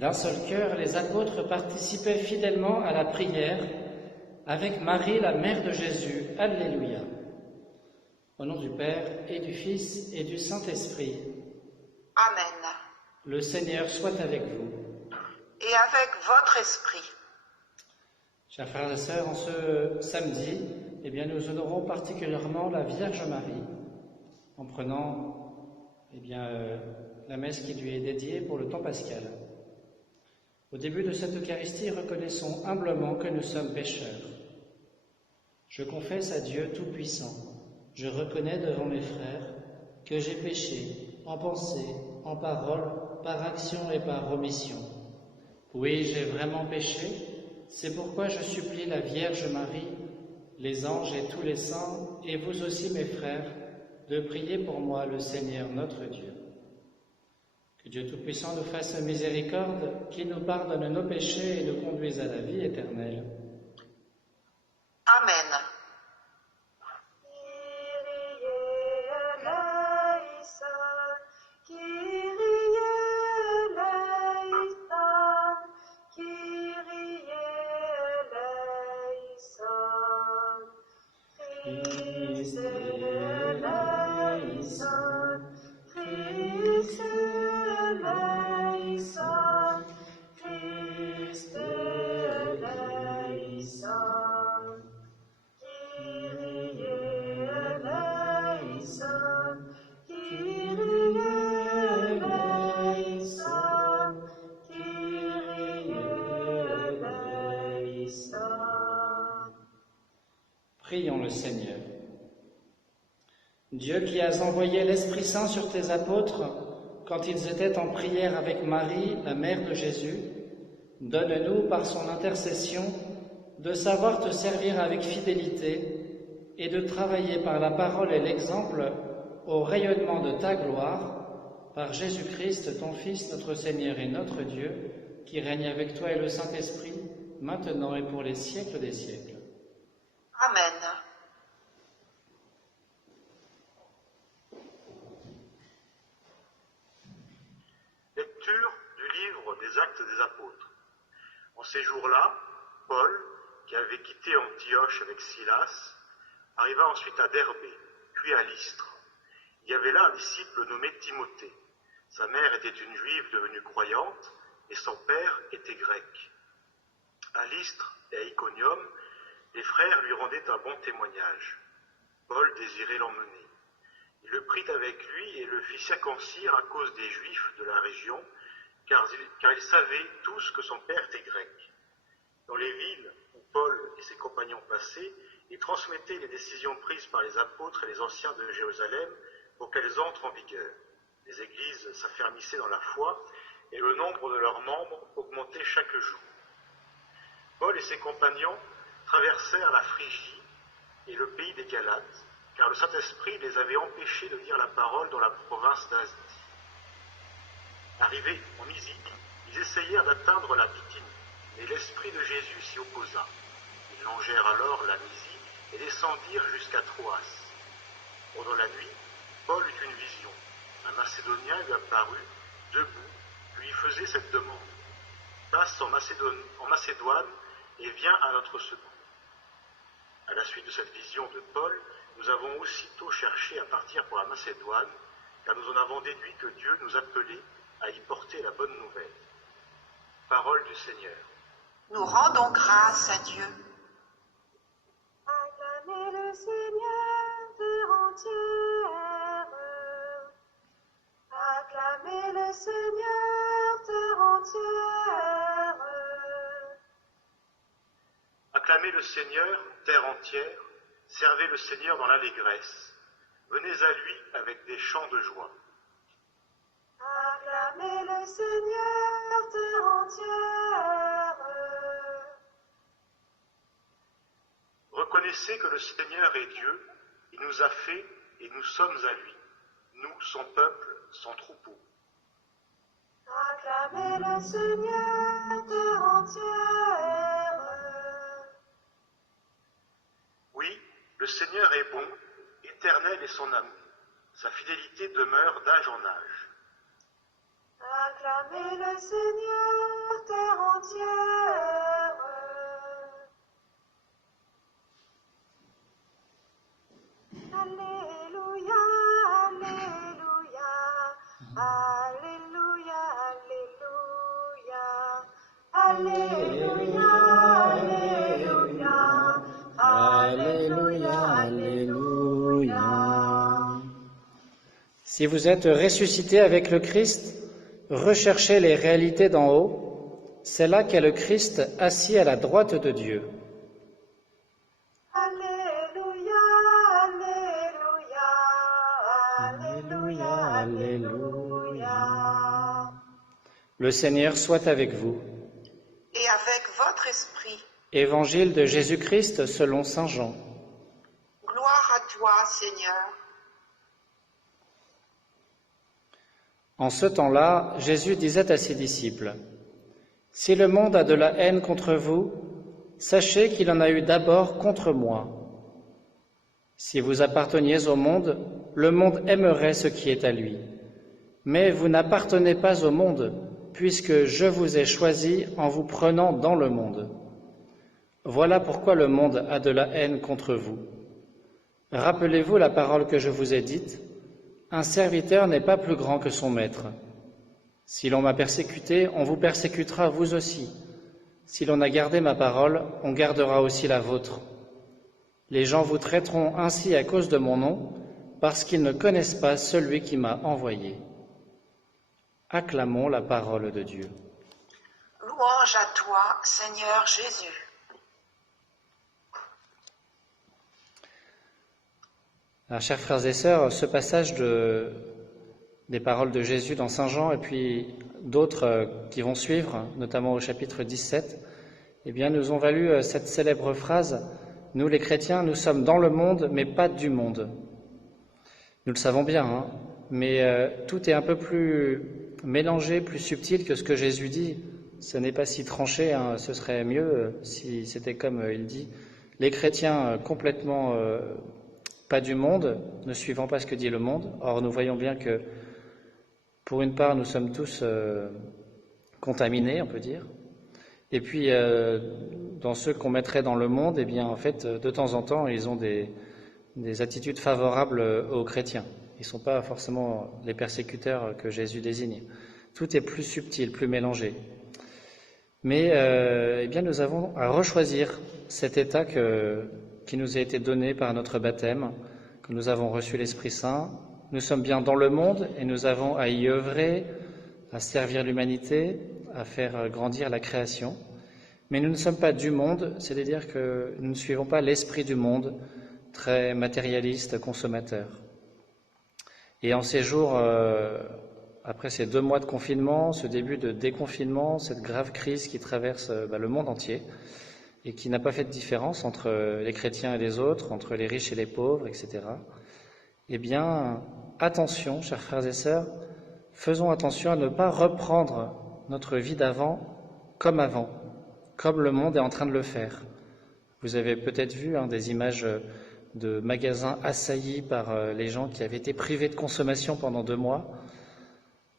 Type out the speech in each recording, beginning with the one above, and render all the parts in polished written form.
D'un seul cœur, les apôtres participaient fidèlement à la prière avec Marie, la mère de Jésus. Alléluia. Au nom du Père et du Fils et du Saint-Esprit. Amen. Le Seigneur soit avec vous. Et avec votre esprit. Chers frères et sœurs, en ce samedi, nous honorons particulièrement la Vierge Marie en prenant la messe qui lui est dédiée pour le temps pascal. Au début de cette Eucharistie, reconnaissons humblement que nous sommes pécheurs. Je confesse à Dieu Tout-Puissant, je reconnais devant mes frères que j'ai péché en pensée, en parole, par action et par omission. Oui, j'ai vraiment péché, c'est pourquoi je supplie la Vierge Marie, les anges et tous les saints, et vous aussi mes frères, de prier pour moi le Seigneur notre Dieu. Que Dieu Tout-Puissant nous fasse miséricorde, qu'il nous pardonne nos péchés et nous conduise à la vie éternelle. Amen. Prions le Seigneur. Dieu qui as envoyé l'Esprit Saint sur tes apôtres quand ils étaient en prière avec Marie, la mère de Jésus, donne-nous par son intercession de savoir te servir avec fidélité et de travailler par la parole et l'exemple au rayonnement de ta gloire, par Jésus-Christ, ton Fils, notre Seigneur et notre Dieu, qui règne avec toi et le Saint-Esprit, maintenant et pour les siècles des siècles. Amen. Lecture du livre des Actes des Apôtres. En ces jours-là, Paul, qui avait quitté Antioche avec Silas, arriva ensuite à Derbé, puis à Lystre. Il y avait là un disciple nommé Timothée. Sa mère était une juive devenue croyante, et son père était grec. À Lystre et à Iconium, les frères lui rendaient un bon témoignage. Paul désirait l'emmener. Il le prit avec lui et le fit circoncire à cause des Juifs de la région, car il savait tous que son père était grec. Dans les villes où Paul et ses compagnons passaient, ils transmettaient les décisions prises par les apôtres et les anciens de Jérusalem pour qu'elles entrent en vigueur. Les églises s'affermissaient dans la foi et le nombre de leurs membres augmentait chaque jour. Paul et ses compagnons traversèrent la Phrygie et le pays des Galates, car le Saint-Esprit les avait empêchés de dire la parole dans la province d'Asie. Arrivés en Mysique, ils essayèrent d'atteindre la Bithynie, mais l'Esprit de Jésus s'y opposa. Ils longèrent alors la Mysie et descendirent jusqu'à Troas. Pendant la nuit, Paul eut une vision. Un Macédonien lui apparut, debout, lui faisait cette demande. Passe en Macédoine et viens à notre secours. À la suite de cette vision de Paul, nous avons aussitôt cherché à partir pour la Macédoine, car nous en avons déduit que Dieu nous appelait à y porter la bonne nouvelle. Parole du Seigneur. Nous rendons grâce à Dieu. Acclamez le Seigneur, terre entière. Acclamez le Seigneur, terre entière. Acclamez le Seigneur, terre entière, servez le Seigneur dans l'allégresse. Venez à lui avec des chants de joie. Acclamez le Seigneur, terre entière. Reconnaissez que le Seigneur est Dieu, il nous a fait et nous sommes à lui, nous, son peuple, son troupeau. Acclamez le Seigneur, terre entière. Oui, le Seigneur est bon, éternel est son amour, sa fidélité demeure d'âge en âge. Acclamez le Seigneur, terre entière. Alléluia, Alléluia, Alléluia, Alléluia, Alléluia, Alléluia, Alléluia. Si vous êtes ressuscité avec le Christ, recherchez les réalités d'en haut. C'est là qu'est le Christ assis à la droite de Dieu. Alléluia, Alléluia, Alléluia, Alléluia. Le Seigneur soit avec vous. Et avec votre esprit. Évangile de Jésus-Christ selon saint Jean. Gloire à toi, Seigneur. En ce temps-là, Jésus disait à ses disciples, « Si le monde a de la haine contre vous, sachez qu'il en a eu d'abord contre moi. Si vous apparteniez au monde, le monde aimerait ce qui est à lui. Mais vous n'appartenez pas au monde, puisque je vous ai choisi en vous prenant dans le monde. Voilà pourquoi le monde a de la haine contre vous. Rappelez-vous la parole que je vous ai dite, un serviteur n'est pas plus grand que son maître. Si l'on m'a persécuté, on vous persécutera vous aussi. Si l'on a gardé ma parole, on gardera aussi la vôtre. Les gens vous traiteront ainsi à cause de mon nom, parce qu'ils ne connaissent pas celui qui m'a envoyé. » Acclamons la parole de Dieu. Louange à toi, Seigneur Jésus. Alors, chers frères et sœurs, ce passage des paroles de Jésus dans Saint Jean et puis d'autres qui vont suivre, notamment au chapitre 17, eh bien, nous ont valu cette célèbre phrase « Nous les chrétiens, nous sommes dans le monde, mais pas du monde ». Nous le savons bien, hein, mais tout est un peu plus mélangé, plus subtil que ce que Jésus dit. Ce n'est pas si tranché, hein, ce serait mieux si c'était comme il dit. Les chrétiens complètement pas du monde, ne suivant pas ce que dit le monde. Or, nous voyons bien que, pour une part, nous sommes tous contaminés, on peut dire. Et puis, dans ceux qu'on mettrait dans le monde, eh bien, en fait, de temps en temps, ils ont des attitudes favorables aux chrétiens. Ils ne sont pas forcément les persécuteurs que Jésus désigne. Tout est plus subtil, plus mélangé. Mais, eh bien, nous avons à rechoisir cet état qui nous a été donné par notre baptême, que nous avons reçu l'Esprit Saint. Nous sommes bien dans le monde et nous avons à y œuvrer, à servir l'humanité, à faire grandir la création. Mais nous ne sommes pas du monde, c'est-à-dire que nous ne suivons pas l'esprit du monde, très matérialiste, consommateur. Et en ces jours, après ces 2 mois de confinement, ce début de déconfinement, cette grave crise qui traverse le monde entier, et qui n'a pas fait de différence entre les chrétiens et les autres, entre les riches et les pauvres, etc. Eh bien, attention, chers frères et sœurs, faisons attention à ne pas reprendre notre vie d'avant, comme le monde est en train de le faire. Vous avez peut-être vu des images de magasins assaillis par les gens qui avaient été privés de consommation pendant 2 mois.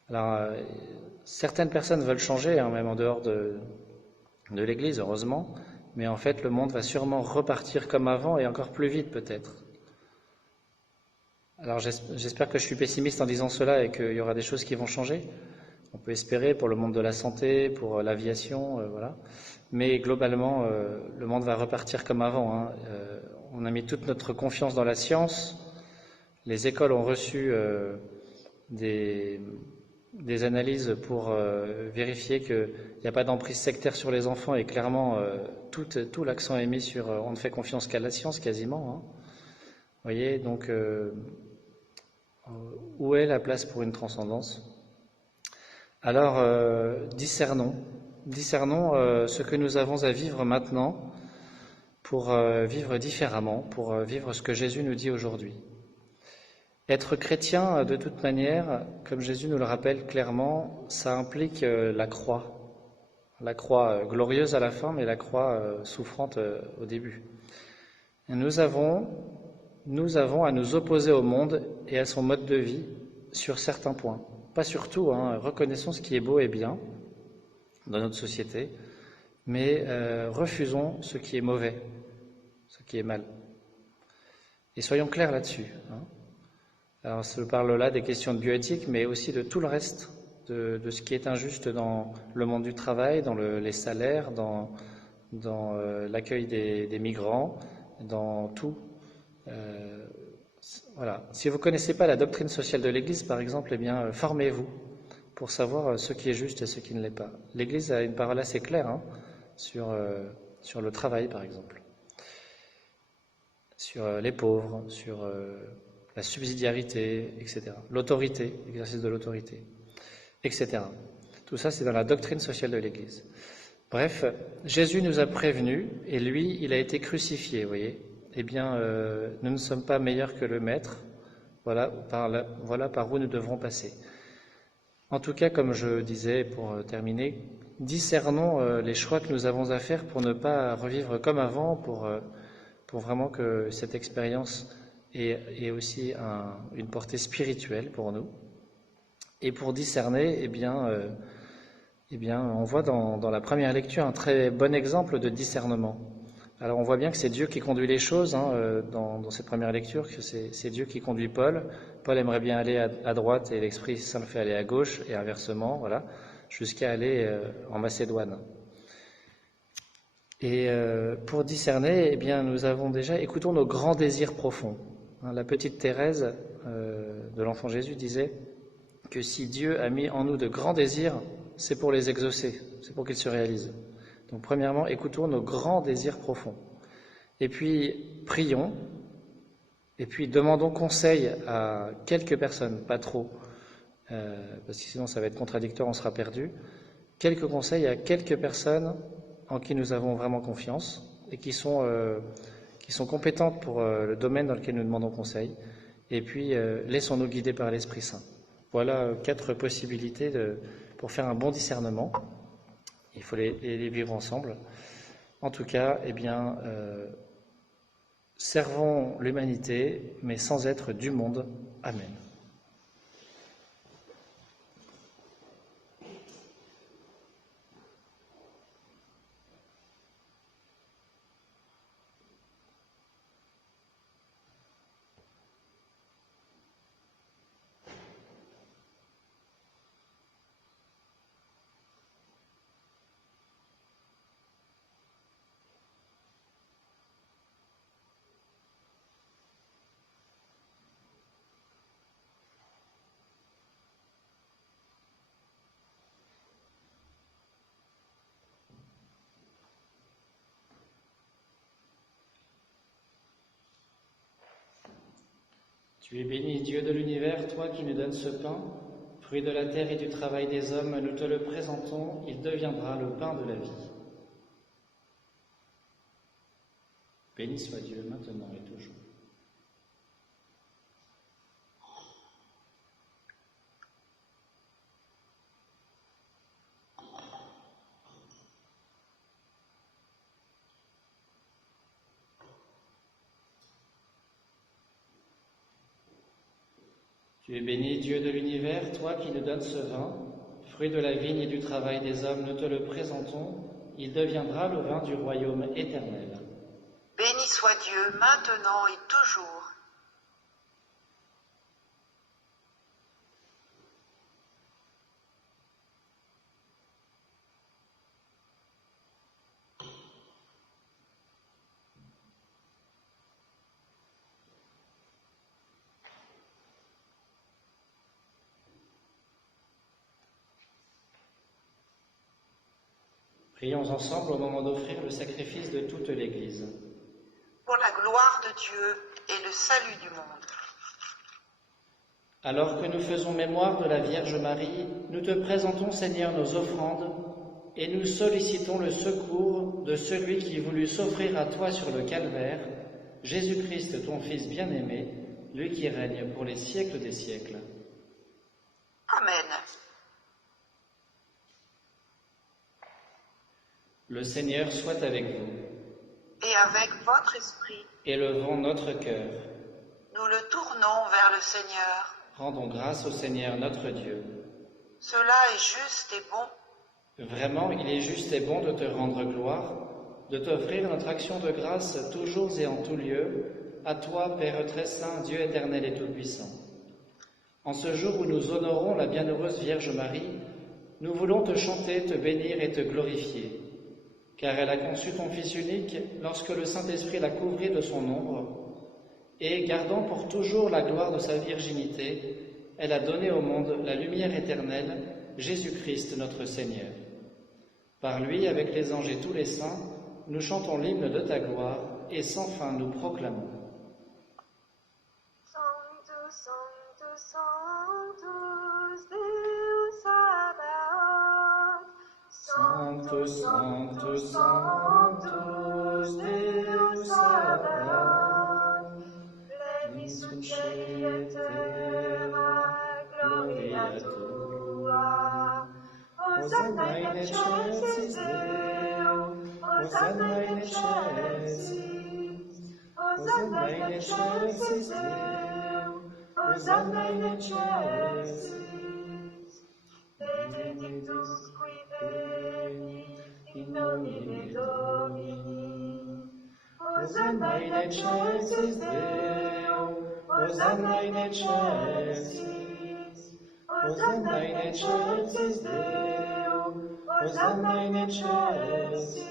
Alors, certaines personnes veulent changer, même en dehors de l'Église, heureusement, mais en fait, le monde va sûrement repartir comme avant et encore plus vite peut-être. Alors j'espère que je suis pessimiste en disant cela et qu'il y aura des choses qui vont changer. On peut espérer pour le monde de la santé, pour l'aviation, voilà. Mais globalement, le monde va repartir comme avant, hein. On a mis toute notre confiance dans la science. Les écoles ont reçu des analyses pour vérifier qu'il n'y a pas d'emprise sectaire sur les enfants et clairement tout l'accent est mis sur on ne fait confiance qu'à la science quasiment. Hein. Vous voyez, donc où est la place pour une transcendance? Alors discernons ce que nous avons à vivre maintenant pour vivre différemment, pour vivre ce que Jésus nous dit aujourd'hui. Être chrétien, de toute manière, comme Jésus nous le rappelle clairement, ça implique la croix glorieuse à la fin, mais la croix souffrante au début. Et nous avons à nous opposer au monde et à son mode de vie sur certains points. pas surtout, hein, reconnaissons ce qui est beau et bien dans notre société, mais refusons ce qui est mauvais, ce qui est mal. Et soyons clairs là-dessus. Hein. Alors, je parle là des questions de bioéthique, mais aussi de tout le reste, de ce qui est injuste dans le monde du travail, dans les salaires, dans l'accueil des migrants, dans tout. Voilà. Si vous ne connaissez pas la doctrine sociale de l'Église, par exemple, eh bien, formez-vous pour savoir ce qui est juste et ce qui ne l'est pas. L'Église a une parole assez claire, hein, sur le travail, par exemple, sur les pauvres, sur la subsidiarité, etc. L'autorité, l'exercice de l'autorité, etc. Tout ça, c'est dans la doctrine sociale de l'Église. Bref, Jésus nous a prévenus, et lui, il a été crucifié, vous voyez. Eh bien, nous ne sommes pas meilleurs que le Maître. Voilà par où nous devrons passer. En tout cas, comme je disais pour terminer, discernons les choix que nous avons à faire pour ne pas revivre comme avant, pour vraiment que cette expérience ait aussi une portée spirituelle pour nous. Et pour discerner, eh bien, on voit dans la première lecture un très bon exemple de discernement. Alors on voit bien que c'est Dieu qui conduit les choses, hein, dans cette première lecture, que c'est Dieu qui conduit Paul. Paul aimerait bien aller à droite et l'Esprit Saint le fait aller à gauche, et inversement, voilà, jusqu'à aller en Macédoine. Et pour discerner, eh bien, nous avons déjà, écoutons nos grands désirs profonds. Hein, la petite Thérèse de l'Enfant Jésus disait que si Dieu a mis en nous de grands désirs, c'est pour les exaucer, c'est pour qu'ils se réalisent. Donc premièrement, écoutons nos grands désirs profonds. Et puis, prions. Et puis, demandons conseil à quelques personnes, pas trop, parce que sinon ça va être contradictoire, on sera perdu. Quelques conseils à quelques personnes en qui nous avons vraiment confiance et qui sont compétentes pour le domaine dans lequel nous demandons conseil. Et puis, laissons-nous guider par l'Esprit Saint. Voilà 4 possibilités pour faire un bon discernement. Il faut les vivre ensemble. En tout cas, eh bien, servons l'humanité, mais sans être du monde. Amen. Tu es béni, Dieu de l'univers, toi qui nous donnes ce pain, fruit de la terre et du travail des hommes, nous te le présentons, il deviendra le pain de la vie. Béni soit Dieu maintenant et toujours. Tu es béni, Dieu de l'univers, toi qui nous donnes ce vin, fruit de la vigne et du travail des hommes, nous te le présentons, il deviendra le vin du royaume éternel. Béni soit Dieu, maintenant et toujours. Prions ensemble au moment d'offrir le sacrifice de toute l'Église. Pour la gloire de Dieu et le salut du monde. Alors que nous faisons mémoire de la Vierge Marie, nous te présentons, Seigneur, nos offrandes et nous sollicitons le secours de celui qui voulut s'offrir à toi sur le calvaire, Jésus-Christ, ton Fils bien-aimé, lui qui règne pour les siècles des siècles. Amen. Le Seigneur soit avec vous. Et avec votre esprit, Élevons notre cœur. nous le tournons vers le Seigneur. Rendons grâce au Seigneur notre Dieu. Cela est juste et bon. Vraiment, il est juste et bon de te rendre gloire, de t'offrir notre action de grâce toujours et en tout lieu, à toi, Père très saint, Dieu éternel et tout-puissant. En ce jour où nous honorons la bienheureuse Vierge Marie, nous voulons te chanter, te bénir et te glorifier, car elle a conçu ton Fils unique lorsque le Saint-Esprit l'a couvri de son ombre, et, gardant pour toujours la gloire de sa virginité, elle a donné au monde la lumière éternelle, Jésus-Christ notre Seigneur. Par lui, avec les anges et tous les saints, nous chantons l'hymne de ta gloire et sans fin nous proclamons. Sanctus, Sanctus, Sanctus, Deus Sabaoth. Sanctus, Sanctus, Sanctus, Deus Sabaoth. Plenius sunt cieli et terra, gloria tua. Hosanna in excelsis Deo, Hosanna in excelsis. Hosanna in excelsis Deo, Hosanna in excelsis. Benedictus qui venit in nomine Domini. Hosanna in excelsis Deo, Hosanna in excelsis. Hosanna in excelsis Deo, Hosanna in excelsis.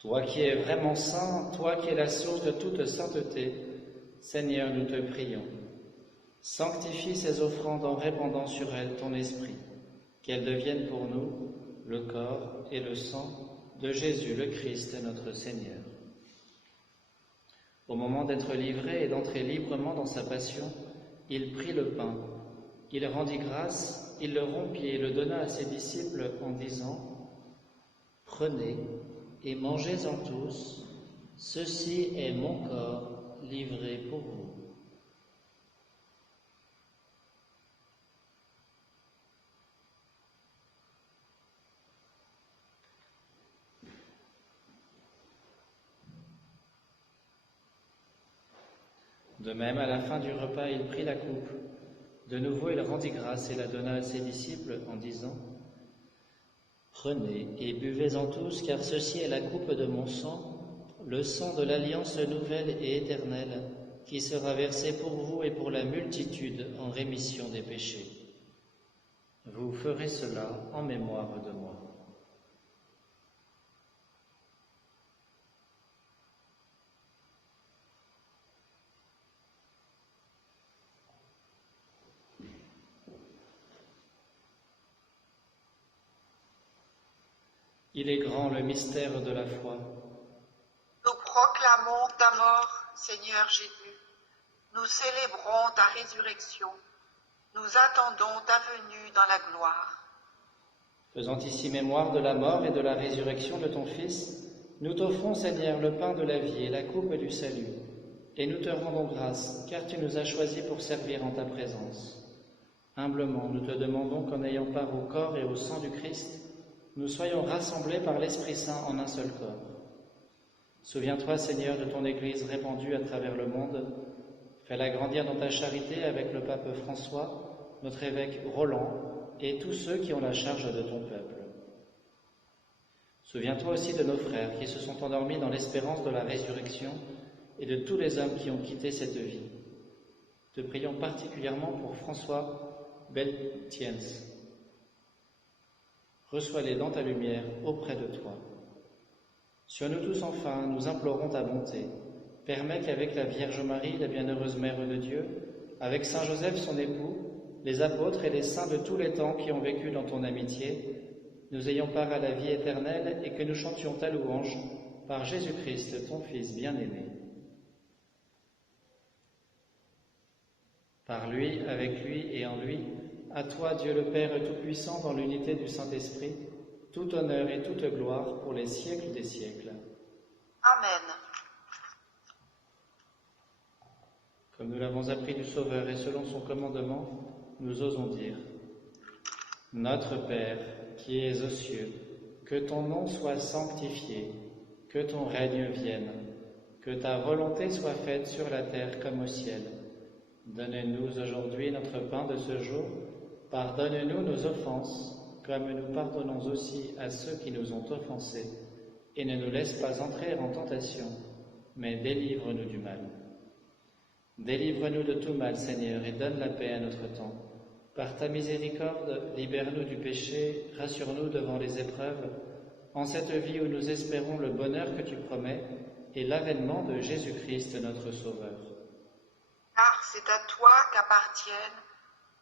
Toi qui es vraiment saint, toi qui es la source de toute sainteté, Seigneur, nous te prions. Sanctifie ces offrandes en répandant sur elles ton esprit, qu'elles deviennent pour nous le corps et le sang de Jésus le Christ, notre Seigneur. Au moment d'être livré et d'entrer librement dans sa passion, il prit le pain, il rendit grâce, il le rompit et le donna à ses disciples en disant « Prenez et mangez-en tous, ceci est mon corps livré pour vous. » De même, à la fin du repas, il prit la coupe. De nouveau, il rendit grâce et la donna à ses disciples en disant « Prenez et buvez-en tous, car ceci est la coupe de mon sang, le sang de l'alliance nouvelle et éternelle, qui sera versé pour vous et pour la multitude en rémission des péchés. Vous ferez cela en mémoire de moi. » Il est grand le mystère de la foi. Nous proclamons ta mort, Seigneur Jésus. Nous célébrons ta résurrection. Nous attendons ta venue dans la gloire. Faisant ici mémoire de la mort et de la résurrection de ton Fils, nous t'offrons, Seigneur, le pain de la vie et la coupe du salut, et nous te rendons grâce, car tu nous as choisis pour servir en ta présence. Humblement, nous te demandons qu'en ayant part au corps et au sang du Christ, nous soyons rassemblés par l'Esprit Saint en un seul corps. Souviens-toi, Seigneur, de ton Église répandue à travers le monde. Fais-la grandir dans ta charité avec le pape François, notre évêque Roland et tous ceux qui ont la charge de ton peuple. Souviens-toi aussi de nos frères qui se sont endormis dans l'espérance de la résurrection et de tous les hommes qui ont quitté cette vie. Te prions particulièrement pour François Beltiens. Reçois-les dans ta lumière auprès de toi. Sur nous tous enfin, nous implorons ta bonté. Permets qu'avec la Vierge Marie, la bienheureuse Mère de Dieu, avec Saint Joseph son époux, les apôtres et les saints de tous les temps qui ont vécu dans ton amitié, nous ayons part à la vie éternelle et que nous chantions ta louange par Jésus-Christ, ton Fils bien-aimé. Par lui, avec lui et en lui, à toi, Dieu le Père Tout-Puissant, dans l'unité du Saint-Esprit, tout honneur et toute gloire pour les siècles des siècles. Amen. Comme nous l'avons appris du Sauveur et selon son commandement, nous osons dire « Notre Père, qui es aux cieux, que ton nom soit sanctifié, que ton règne vienne, que ta volonté soit faite sur la terre comme au ciel. Donne-nous aujourd'hui notre pain de ce jour. Pardonne-nous nos offenses, comme nous pardonnons aussi à ceux qui nous ont offensés. Et ne nous laisse pas entrer en tentation, mais délivre-nous du mal. Délivre-nous de tout mal, Seigneur, et donne la paix à notre temps. Par ta miséricorde, libère-nous du péché, rassure-nous devant les épreuves, en cette vie où nous espérons le bonheur que tu promets et l'avènement de Jésus-Christ, notre Sauveur. Car c'est à toi qu'appartiennent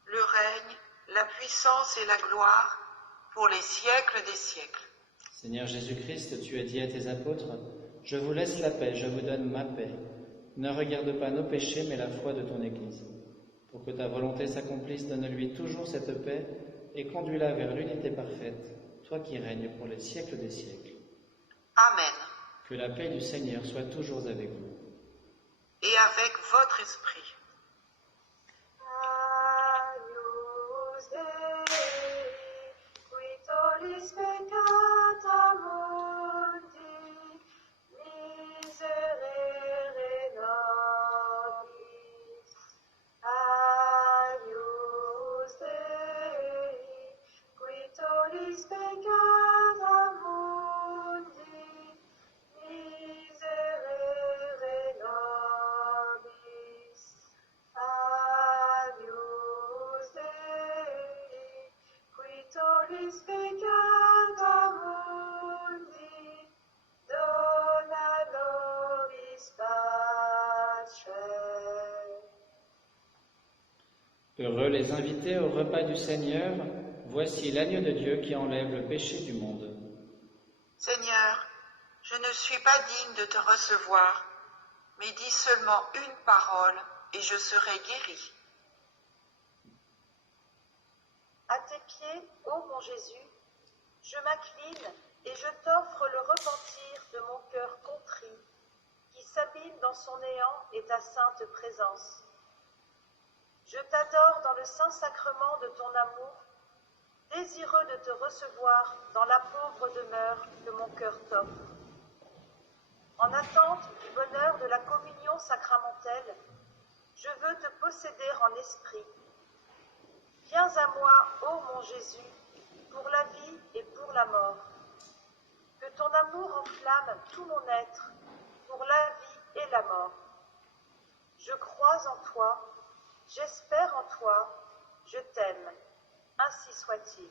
le règne, la puissance et la gloire pour les siècles des siècles. Seigneur Jésus-Christ, tu as dit à tes apôtres, « Je vous laisse la paix, je vous donne ma paix. Ne regarde pas nos péchés, mais la foi de ton Église. Pour que ta volonté s'accomplisse, donne-lui toujours cette paix et conduis-la vers l'unité parfaite, toi qui règnes pour les siècles des siècles. » Amen. Que la paix du Seigneur soit toujours avec vous. Et avec votre esprit. Agnus Dei, qui tollis peccata mundi, miserere nobis. Agnus Dei, qui tollis peccata mundi, miserere nobis. Agnus Dei, qui tollis peccata mundi, dona nobis pace. Heureux les invités au repas du Seigneur, voici l'agneau de Dieu qui enlève le péché du monde. Seigneur, je ne suis pas digne de te recevoir, mais dis seulement une parole et je serai guéri. À tes pieds, ô mon Jésus, je m'incline et je t'offre le repentir de mon cœur contrit, qui s'abîme dans son néant et ta sainte présence. Je t'adore dans le saint sacrement de ton amour, désireux de te recevoir dans la pauvre demeure que mon cœur t'offre. En attente du bonheur de la communion sacramentelle, je veux te posséder en esprit. Viens à moi, ô mon Jésus, pour la vie et pour la mort. Que ton amour enflamme tout mon être, pour la vie et la mort. Je crois en toi, j'espère en toi, je t'aime. Ainsi soit-il.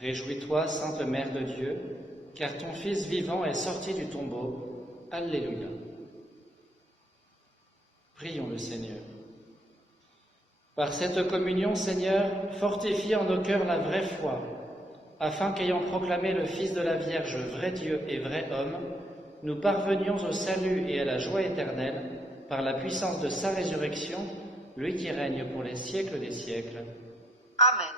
Réjouis-toi, Sainte Mère de Dieu, car ton Fils vivant est sorti du tombeau. Alléluia. Prions le Seigneur. Par cette communion, Seigneur, fortifie en nos cœurs la vraie foi, afin qu'ayant proclamé le Fils de la Vierge, vrai Dieu et vrai homme, nous parvenions au salut et à la joie éternelle par la puissance de sa résurrection, lui qui règne pour les siècles des siècles. Amen.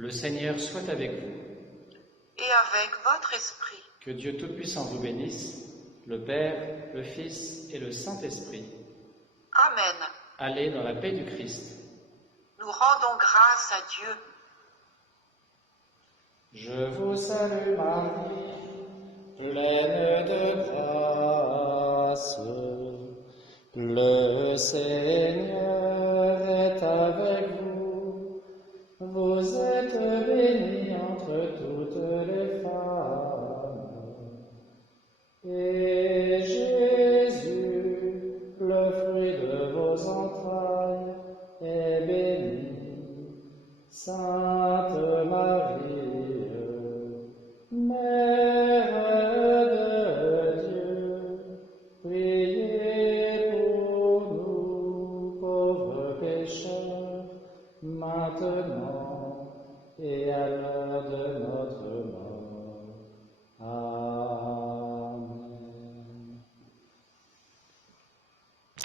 Le Seigneur soit avec vous. Et avec votre esprit. Que Dieu Tout-Puissant vous bénisse, le Père, le Fils et le Saint-Esprit. Amen. Allez dans la paix du Christ. Nous rendons grâce à Dieu. Je vous salue Marie, pleine de grâce. Le Seigneur est avec vous. Vous êtes bénie entre toutes les femmes. Et Jésus, le fruit de vos entrailles, est béni. Sainte Marie,